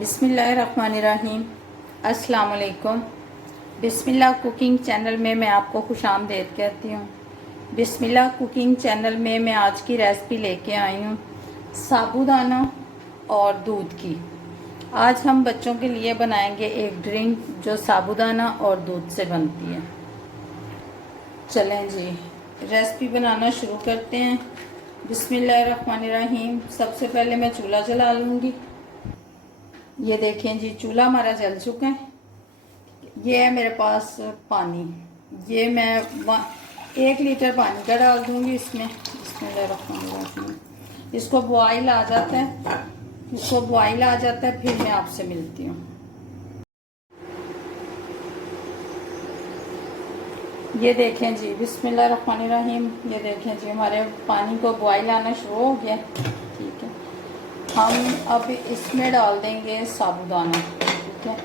बिस्मिल्लाहिर्रहमानिर्रहीम। अस्सलाम वालेकुम। बिस्मिल्लाह कुकिंग चैनल में मैं आपको खुशामदीद कहती हूँ। बिस्मिल्लाह कुकिंग चैनल में मैं आज की रेसिपी लेके आई हूँ साबूदाना और दूध की। आज हम बच्चों के लिए बनाएंगे एक ड्रिंक जो साबूदाना और दूध से बनती है। चलें जी, रेसिपी बनाना शुरू करते हैं। बिस्मिल्लाहिर्रहमानिर्रहीम। सबसे पहले मैं चूल्हा जला लूँगी। ये देखें जी, चूल्हा हमारा जल चुका है। ये है मेरे पास पानी। ये मैं 1 लीटर पानी का डाल दूंगी इसमें। इसको बॉयल आ जाता है, फिर मैं आपसे मिलती हूँ। ये देखें जी, बिस्मिल्लाहिर्रहमानिर्रहीम। ये देखें जी, हमारे पानी को बॉयल आना शुरू हो गया। ठीक है, हम अब इसमें डाल देंगे साबूदाना। ठीक है,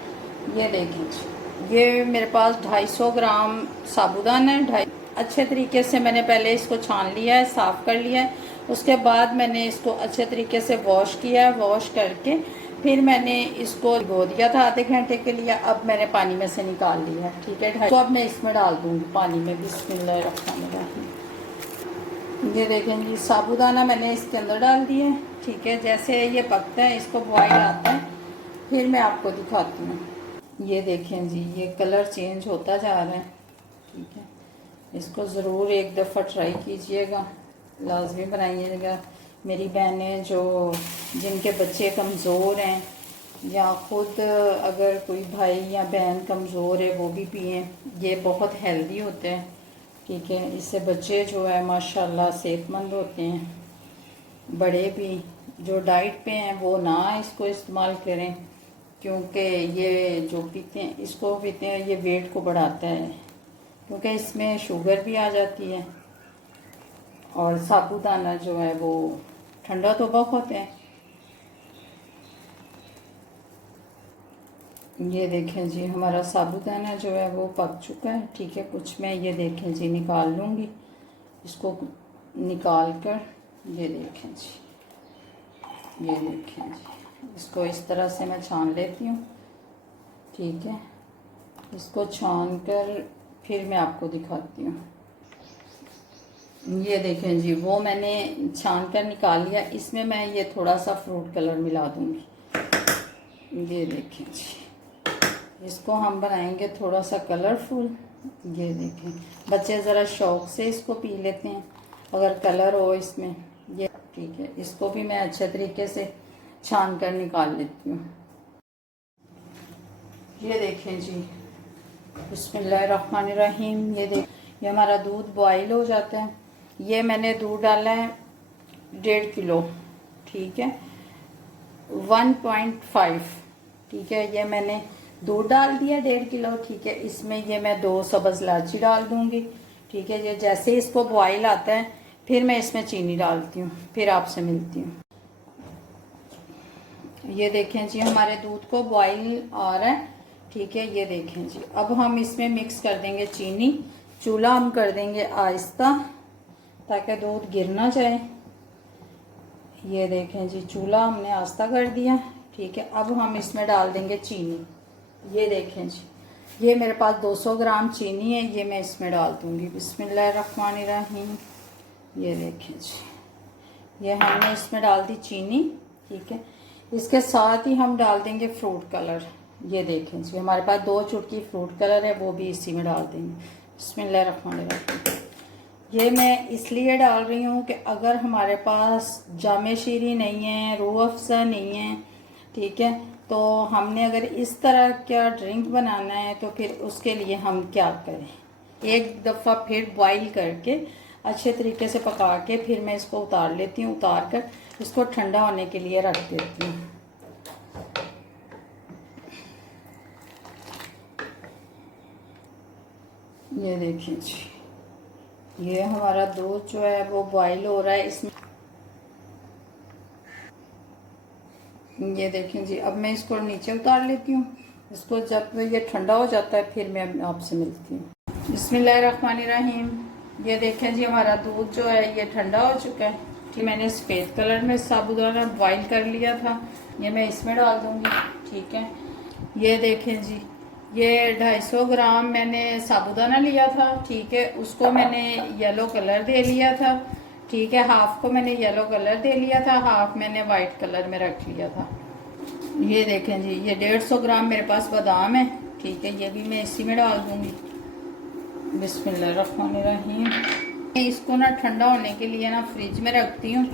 ये देखें जी, ये मेरे पास 250 ग्राम साबूदाना है। अच्छे तरीके से मैंने पहले इसको छान लिया है, साफ़ कर लिया है। उसके बाद मैंने इसको अच्छे तरीके से वॉश किया है। वॉश करके फिर मैंने इसको भिगो दिया था आधे घंटे के लिए। अब मैंने पानी में से निकाल लिया है। ठीक है, तो अब मैं इसमें डाल दूँगी पानी में। बिस्मिल्लाहिर्रहमानिर्रहीम। ये देखें जी, साबूदाना मैंने इसके अंदर डाल दिया है। ठीक है, जैसे ये पकता है, इसको बॉयल आता है, फिर मैं आपको दिखाती हूँ। ये देखें जी, ये कलर चेंज होता जा रहा है। ठीक है, इसको ज़रूर एक दफ़ा ट्राई कीजिएगा, लाजमी बनाइएगा। मेरी बहनें जिनके बच्चे कमज़ोर हैं, या ख़ुद अगर कोई भाई या बहन कमज़ोर है, वो भी पिएँ। ये बहुत हेल्दी होते हैं। ठीक है, इससे बच्चे जो है माशाल्लाह सेहतमंद होते हैं। बड़े भी जो डाइट पे हैं वो ना इसको इस्तेमाल करें, क्योंकि ये जो इसको पीते हैं, ये वेट को बढ़ाता है, क्योंकि इसमें शुगर भी आ जाती है। और साबूदाना जो है वो ठंडा तो बहुत है। ये देखें जी, हमारा साबूदाना जो है वो पक चुका है। ठीक है, कुछ मैं ये देखें जी निकाल लूँगी। इसको निकाल कर ये देखें जी, इसको इस तरह से मैं छान लेती हूँ। ठीक है, इसको छान कर फिर मैं आपको दिखाती हूँ। ये देखें जी, वो मैंने छान कर निकाल लिया। इसमें मैं ये थोड़ा सा फ्रूट कलर मिला दूँगी। ये देखें जी, इसको हम बनाएंगे थोड़ा सा कलरफुल। ये देखें, बच्चे ज़रा शौक़ से इसको पी लेते हैं अगर कलर हो इसमें। ये ठीक है, इसको भी मैं अच्छे तरीके से छान कर निकाल लेती हूँ। ये देखें जी, बिस्मिल्लाहिर्रहमानिर्रहीम। ये हमारा दूध बॉईल हो जाता है। ये मैंने दूध डाला है 1.5 किलो। ठीक है, 1.5। ठीक है, ये मैंने दूध डाल दिया 1.5 किलो। ठीक है, इसमें ये मैं 2 सब्ज़ इलायची डाल दूंगी। ठीक है, ये जैसे इसको बॉईल आता है, फिर मैं इसमें चीनी डालती हूँ, फिर आपसे मिलती हूँ। ये देखें जी, हमारे दूध को बॉईल आ रहा है। ठीक है, ये देखें जी, अब हम इसमें मिक्स कर देंगे चीनी। चूल्हा हम कर देंगे आहिस्ता, ताकि दूध गिर ना जाए। ये देखें जी, चूल्हा हमने आहिस्ता कर दिया। ठीक है, अब हम इसमें डाल देंगे चीनी। ये देखें जी, ये मेरे पास 200 ग्राम चीनी है, ये मैं इसमें डाल दूँगी। बिस्मिल्लाहिर्रहमानिर्रहीम। ये देखें जी, ये हमने इसमें डाल दी चीनी। ठीक है, इसके साथ ही हम डाल देंगे फ्रूट कलर। ये देखें जी, हमारे पास 2 चुटकी फ्रूट कलर है, वो भी इसी में डाल देंगे। बिस्मिल्लाहिर्रहमानिर्रहीम। ये मैं इसलिए डाल रही हूँ कि अगर हमारे पास जामे शीरी नहीं है, रूह अफ़ज़ा नहीं है, ठीक है, तो हमने अगर इस तरह का ड्रिंक बनाना है तो फिर उसके लिए हम क्या करें। एक दफ़ा फिर बॉईल करके अच्छे तरीके से पका के फिर मैं इसको उतार लेती हूँ। उतार कर इसको ठंडा होने के लिए रख देती हूँ। ये देखिए जी, ये हमारा दूध जो है वो बॉईल हो रहा है इसमें। ये देखें जी, अब मैं इसको नीचे उतार लेती हूँ। इसको जब ये ठंडा हो जाता है फिर मैं आपसे मिलती हूँ। बिस्मिल्लाहिर्रहमानिर्रहीम। ये देखें जी, हमारा दूध जो है ये ठंडा हो चुका है। ठीक, मैंने सफ़ेद कलर में साबूदाना बॉईल कर लिया था, ये मैं इसमें डाल दूँगी। ठीक है। ये देखें जी, ये 250 ग्राम मैंने साबुदाना लिया था, ठीक है। उसको मैंने येलो कलर दे लिया था, ठीक है। हाफ को मैंने येलो कलर दे लिया था, हाफ मैंने वाइट कलर में रख लिया था। ये देखें जी, ये 150 ग्राम मेरे पास बादाम है, ठीक है। ये भी मैं इसी में डाल दूंगी। बिस्मिल्लाहिर्रहमानिर्रहीम। इसको ना ठंडा होने के लिए ना फ्रिज में रखती हूँ।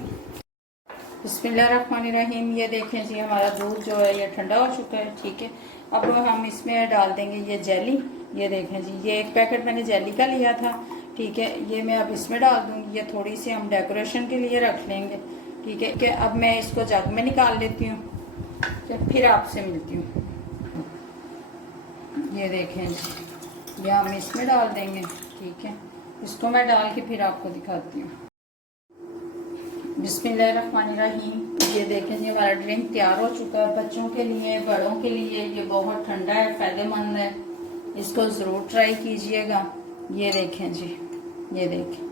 बिस्मिल्लाहिर्रहमानिर्रहीम। ये देखें जी, हमारा दूध जो है ये ठंडा हो चुका है, ठीक है। अब हम इसमें डाल देंगे ये जेली। ये देखें जी, ये एक पैकेट मैंने जेली का लिया था, ठीक है। ये मैं अब इसमें डाल दूंगी। ये थोड़ी सी हम डेकोरेशन के लिए रख लेंगे, ठीक है। कि अब मैं इसको जग में निकाल लेती हूँ, फिर आपसे मिलती हूँ। ये देखें जी, ये हम इसमें डाल देंगे, ठीक है। इसको मैं डाल के फिर आपको दिखाती हूँ। बिस्मिल्लाहिर्रहमानिर्रहीम। ये देखें जी, हमारा ड्रिंक तैयार हो चुका है। बच्चों के लिए, बड़ों के लिए ये बहुत ठंडा है, फ़ायदेमंद है। इसको ज़रूर ट्राई कीजिएगा। ये देखें जी, ये देखें,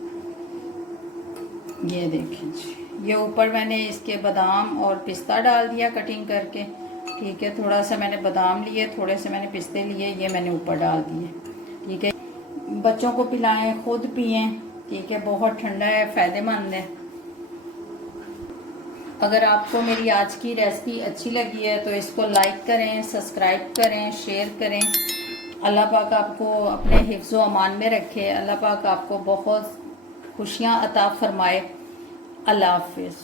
ये देखें जी। ये ऊपर मैंने इसके बादाम और पिस्ता डाल दिया कटिंग करके, ठीक है। थोड़ा सा मैंने बादाम लिए, थोड़े से मैंने पिस्ते लिए, ये मैंने ऊपर डाल दिए, ठीक है। बच्चों को पिलाएं, खुद पिएं, ठीक है। बहुत ठंडा है, फ़ायदेमंद है। अगर आपको मेरी आज की रेसिपी अच्छी लगी है तो इसको लाइक करें, सब्सक्राइब करें, शेयर करें। अल्लाह पाक आपको अपने हिफ्ज़ व अमान में रखे। अल्लाह पाक आपको बहुत खुशियाँ अता फरमाए। अल्लाह हाफिज़।